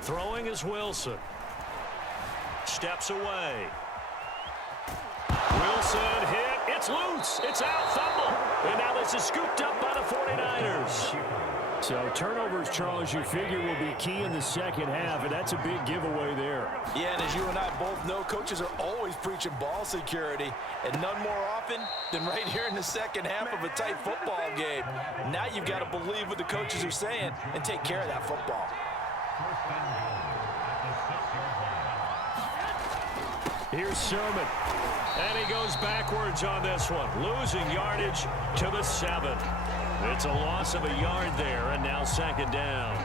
Throwing is Wilson. Steps away. Wilson hit. It's loose. It's out. Fumble. And now this is scooped up by the 49ers. So turnovers, Charles, you figure will be key in the second half, and that's a big giveaway there. Yeah, and as you and I both know, coaches are always preaching ball security, and none more often than right here in the second half of a tight football game. Now you've got to believe what the coaches are saying and take care of that football. Here's Sermon. And he goes backwards on this one, losing yardage to the 7. It's a loss of a yard there, and now second down.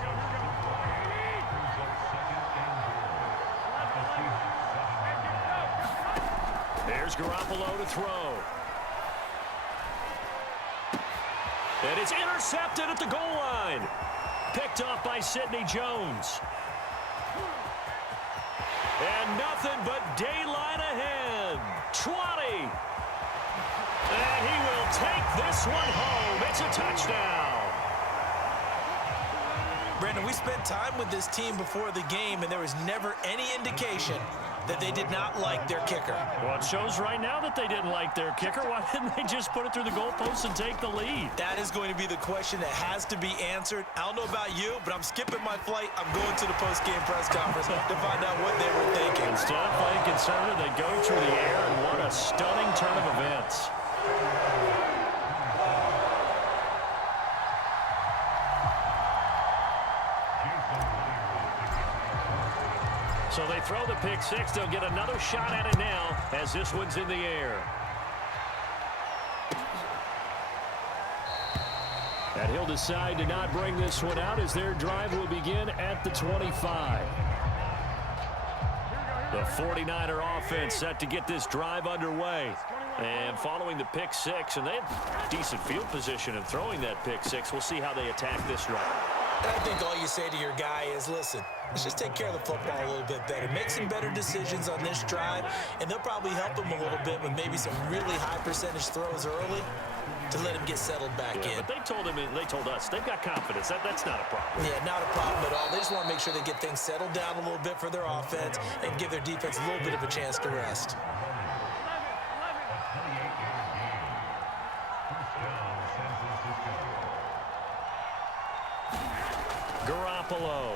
There's Garoppolo to throw. And it's intercepted at the goal line. Picked off by Sidney Jones. And nothing but daylight ahead. 20. And he will take this one home. It's a touchdown. Brandon, we spent time with this team before the game, and there was never any indication that they did not like their kicker. Well, it shows right now that they didn't like their kicker. Why didn't they just put it through the goalpost and take the lead? That is going to be the question that has to be answered. I don't know about you, but I'm skipping my flight. I'm going to the post-game press conference to find out what they were thinking. Instead of playing conservative, they go through the air, and what a stunning turn of events. So they throw the pick six. They'll get another shot at it now as this one's in the air. And he'll decide to not bring this one out as their drive will begin at the 25. The 49er offense set to get this drive underway. And following the pick six, and they have decent field position in throwing that pick six. We'll see how they attack this drive. And I think all you say to your guy is, listen, let's just take care of the football a little bit better. Make some better decisions on this drive, and they'll probably help him a little bit with maybe some really high percentage throws early to let him get settled back in. But they told us they've got confidence. That's not a problem. Yeah, not a problem at all. They just want to make sure they get things settled down a little bit for their offense and give their defense a little bit of a chance to rest. Garoppolo.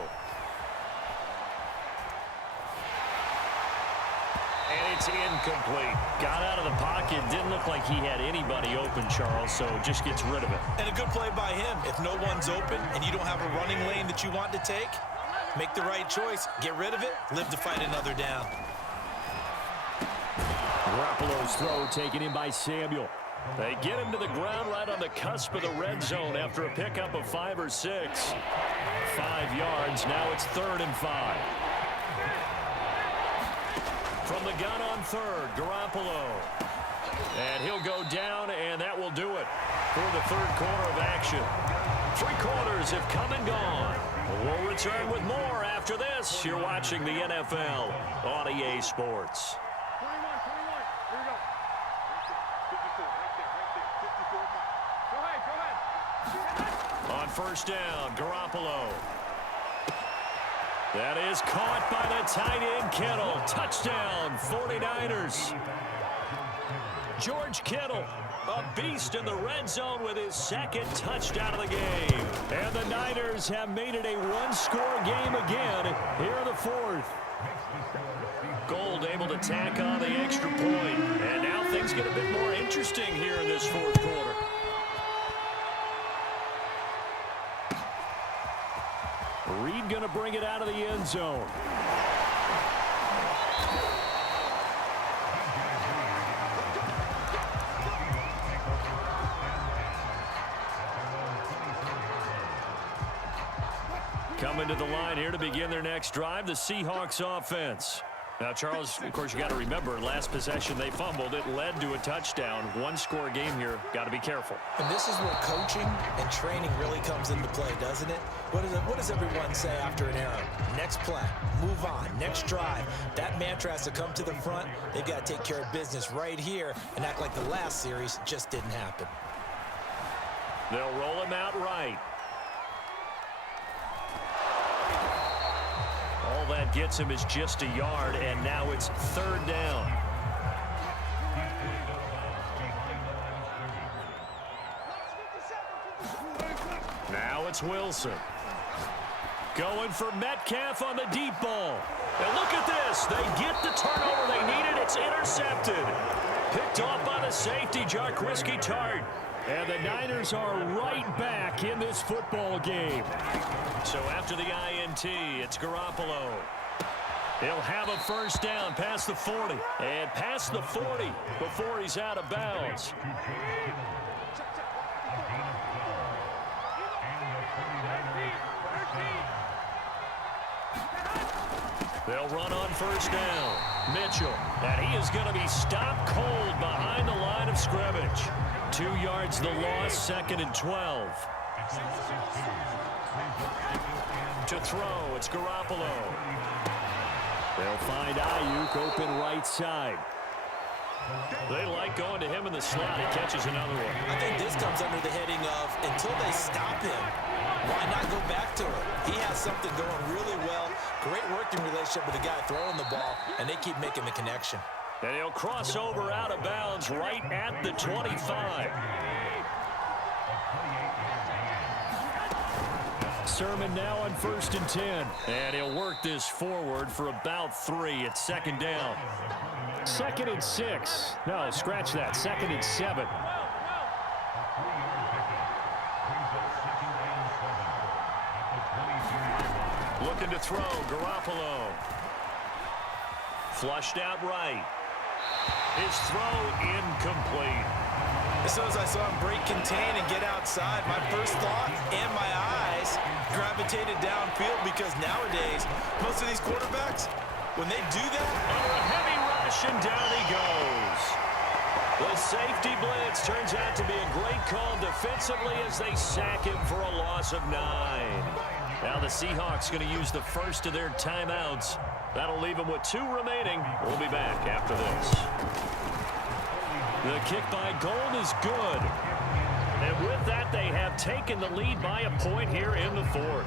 And it's incomplete. Got out of the pocket. Didn't look like he had anybody open, Charles, so just gets rid of it. And a good play by him. If no one's open and you don't have a running lane that you want to take, make the right choice. Get rid of it. Live to fight another down. Garoppolo's throw taken in by Samuel. They get him to the ground right on the cusp of the red zone after a pickup of 5 or 6. 5 yards. Now it's 3rd and 5. From the gun on third, Garoppolo. And he'll go down, and that will do it for the third quarter of action. 3 quarters have come and gone. We'll return with more after this. You're watching the NFL on EA Sports. On first down, Garoppolo. That is caught by the tight end, Kittle. Touchdown, 49ers. George Kittle, a beast in the red zone with his 2nd touchdown of the game. And the Niners have made it a 1-score game again here in the 4th. Gold able to tack on the extra point. And now things get a bit more interesting here in this 4th quarter. Reed going to bring it out of the end zone. Coming to the line here to begin their next drive, the Seahawks offense. Now, Charles, of course, you got to remember, last possession they fumbled. It led to a touchdown. 1-score game here. Got to be careful. And this is where coaching and training really comes into play, doesn't it? What does everyone say after an error? Next play, move on, next drive. That mantra has to come to the front. They've got to take care of business right here and act like the last series just didn't happen. They'll roll him out right. All that gets him is just a yard, and now it's 3rd down. Now it's Wilson. Going for Metcalf on the deep ball. And look at this. They get the turnover they needed. It's intercepted. Picked off by the safety, Jaquiski Tartt. And the Niners are right back in this football game. So after the INT, it's Garoppolo. He'll have a 1st down past the 40. And past the 40 before he's out of bounds. They'll run on 1st down. Mitchell. And he is going to be stopped cold behind the line of scrimmage. 2 yards the loss, 2nd and 12. To throw, it's Garoppolo. They'll find Ayuk open right side. They like going to him in the slot. He catches another one. I think this comes under the heading of until they stop him, why not go back to him? He has something going really well. Great working relationship with the guy throwing the ball, and they keep making the connection. And he'll cross over out of bounds right at the 25. Sermon now on 1st and 10. And he'll work this forward for about 3. It's 2nd down. 2nd and 6. No, scratch that. 2nd and 7. Looking to throw, Garoppolo. Flushed out right. His throw incomplete. As soon as I saw him break contain and get outside, my first thought and my eyes gravitated downfield, because nowadays, most of these quarterbacks, when they do that, under a heavy rush, and down he goes. The safety blitz turns out to be a great call defensively as they sack him for a loss of 9. Now the Seahawks going to use the first of their timeouts. That'll leave them with 2 remaining. We'll be back after this. The kick by Gold is good. And with that, they have taken the lead by a point here in the 4th.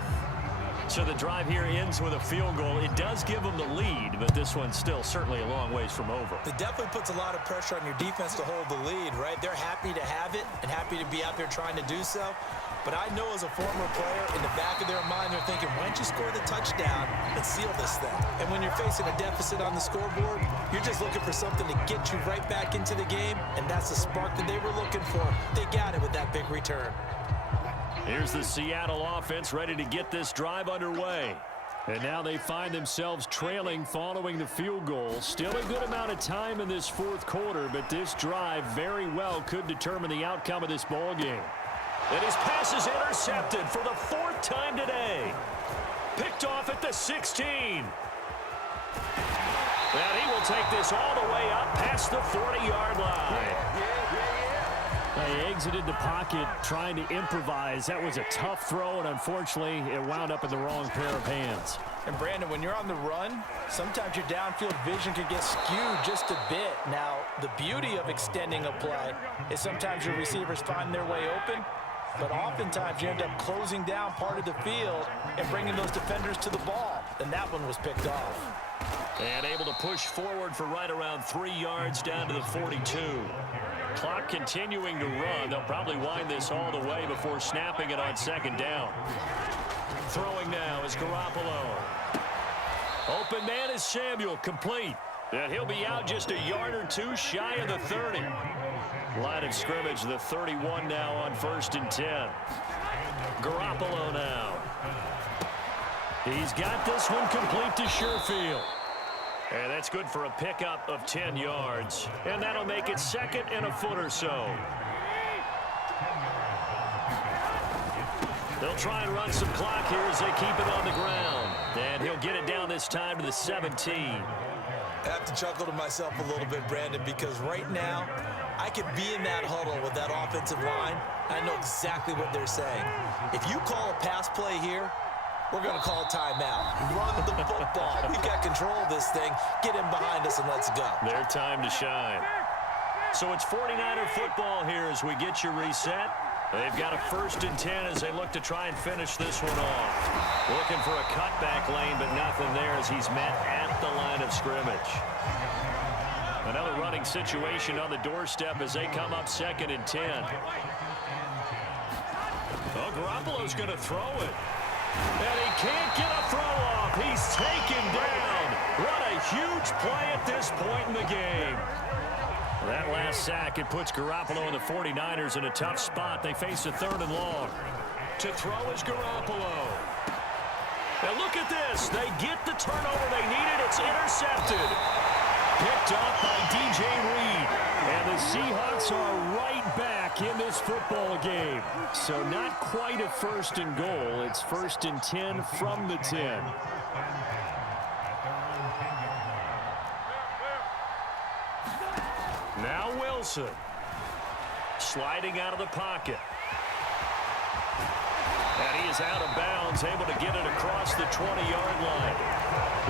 So the drive here ends with a field goal. It does give them the lead, but this one's still certainly a long ways from over. It definitely puts a lot of pressure on your defense to hold the lead, right? They're happy to have it and happy to be out there trying to do so. But I know as a former player, in the back of their mind, they're thinking, why don't you score the touchdown and seal this thing? And when you're facing a deficit on the scoreboard, you're just looking for something to get you right back into the game, and that's the spark that they were looking for. They got it with that big return. Here's the Seattle offense ready to get this drive underway. And now they find themselves trailing following the field goal. Still a good amount of time in this 4th quarter, but this drive very well could determine the outcome of this ball game. And his pass is intercepted for the 4th time today. Picked off at the 16. And he will take this all the way up past the 40-yard line. They exited the pocket trying to improvise. That was a tough throw, and unfortunately, it wound up in the wrong pair of hands. And Brandon, when you're on the run, sometimes your downfield vision can get skewed just a bit. Now, the beauty of extending a play is sometimes your receivers find their way open, but oftentimes you end up closing down part of the field and bringing those defenders to the ball. And that one was picked off. And able to push forward for right around 3 yards down to the 42. Clock continuing to run. They'll probably wind this all the way before snapping it on 2nd down. Throwing now is Garoppolo. Open man is Samuel, complete. And he'll be out just a yard or 2 shy of the 30. Line of scrimmage, the 31 now on 1st and 10. Garoppolo now. He's got this one complete to Sherfield. And that's good for a pickup of 10 yards. And that'll make it 2nd and a foot or so. They'll try and run some clock here as they keep it on the ground. And he'll get it down this time to the 17. I have to chuckle to myself a little bit, Brandon, because right now I could be in that huddle with that offensive line. I know exactly what they're saying. If you call a pass play here, we're going to call a timeout. Run the football. We've got control of this thing. Get him behind us and let's go. Their time to shine. So it's 49er football here as we get you reset. They've got a 1st and 10 as they look to try and finish this one off. Looking for a cutback lane, but nothing there as he's met at the line of scrimmage. Another running situation on the doorstep as they come up 2nd and 10. Oh, Garoppolo's going to throw it. And he can't get a throw off. He's taken down. What a huge play at this point in the game. That last sack, it puts Garoppolo and the 49ers in a tough spot. They face a 3rd and long. To throw is Garoppolo. And look at this. They get the turnover they needed. It's intercepted. Picked off by DJ Reed. And the Seahawks are right back in this football game. So not quite a 1st and goal. It's 1st and 10 from the 10. Now Wilson. Sliding out of the pocket. And he is out of bounds, able to get it across the 20-yard line.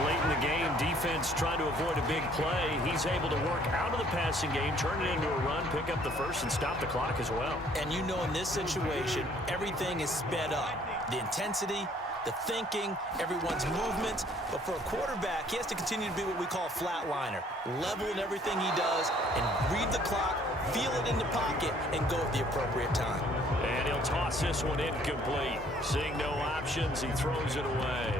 Late in the game, defense trying to avoid a big play. He's able to work out of the passing game, turn it into a run, pick up the 1st, and stop the clock as well. And you know in this situation, everything is sped up. The intensity, the thinking, everyone's movement. But for a quarterback, he has to continue to be what we call a flatliner. Level in everything he does and read the clock, feel it in the pocket, and go at the appropriate time. And he'll toss this one incomplete. Seeing no options, he throws it away.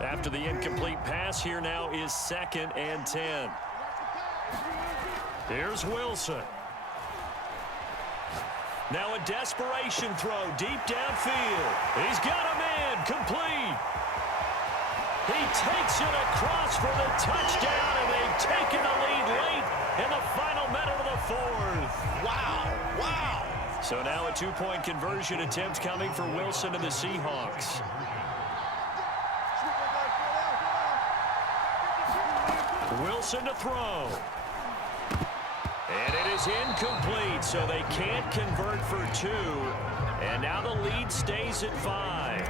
After the incomplete pass, here now is 2nd and 10. Here's Wilson. Now a desperation throw deep downfield. He's got a man complete. He takes it across for the touchdown, and they've taken the lead late in the final minute of the 4th. Wow, wow. So now a 2-point conversion attempt coming for Wilson and the Seahawks. Wilson to throw. And it is incomplete, so they can't convert for 2. And now the lead stays at 5.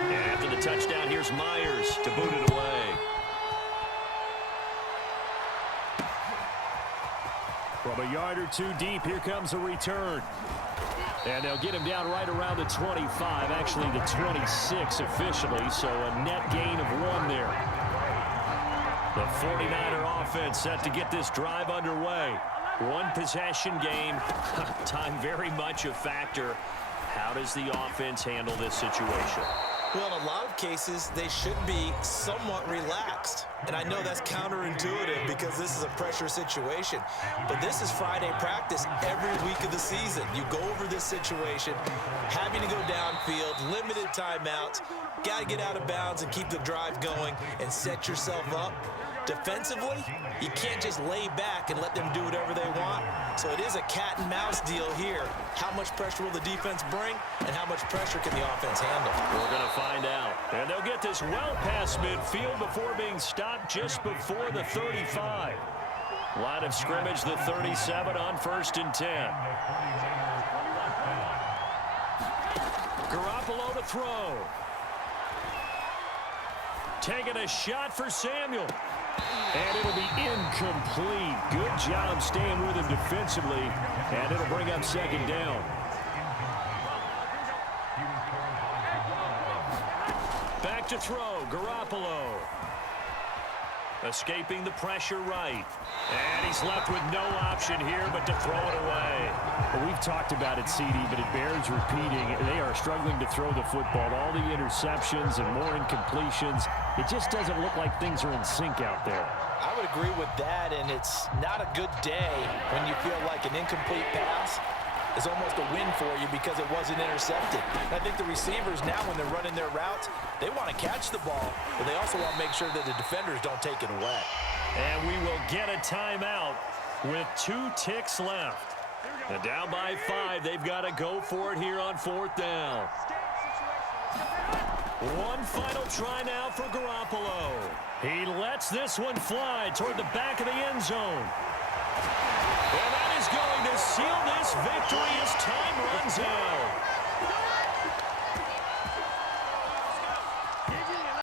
And after the touchdown, here's Myers to boot it away. From a yard or 2 deep, here comes a return. And they'll get him down right around the 25, actually the 26 officially, so a net gain of 1 there. The 49er offense set to get this drive underway. 1 possession game. Time very much a factor. How does the offense handle this situation? Well, in a lot of cases, they should be somewhat relaxed. And I know that's counterintuitive because this is a pressure situation. But this is Friday practice every week of the season. You go over this situation, having to go downfield, limited timeouts, got to get out of bounds and keep the drive going and set yourself up. Defensively, you can't just lay back and let them do whatever they want. So it is a cat and mouse deal here. How much pressure will the defense bring, and how much pressure can the offense handle? We're going to find out. And they'll get this well past midfield before being stopped just before the 35. Line of scrimmage, the 37 on 1st and 10. Garoppolo to throw. Taking a shot for Samuel. And it'll be incomplete. Good job staying with him defensively. And it'll bring up 2nd down. Back to throw. Garoppolo. Escaping the pressure right. And he's left with no option here but to throw it away. Well, we've talked about it, CD, but it bears repeating. They are struggling to throw the football. All the interceptions and more incompletions. It just doesn't look like things are in sync out there. I would agree with that, and it's not a good day when you feel like an incomplete pass is almost a win for you because it wasn't intercepted. And I think the receivers now, when they're running their routes, they want to catch the ball, but they also want to make sure that the defenders don't take it away. And we will get a timeout with 2 ticks left. And down by 5, they've got to go for it here on 4th down. One final try now for Garoppolo. He lets this one fly toward the back of the end zone. And that is going to seal this victory as time runs out.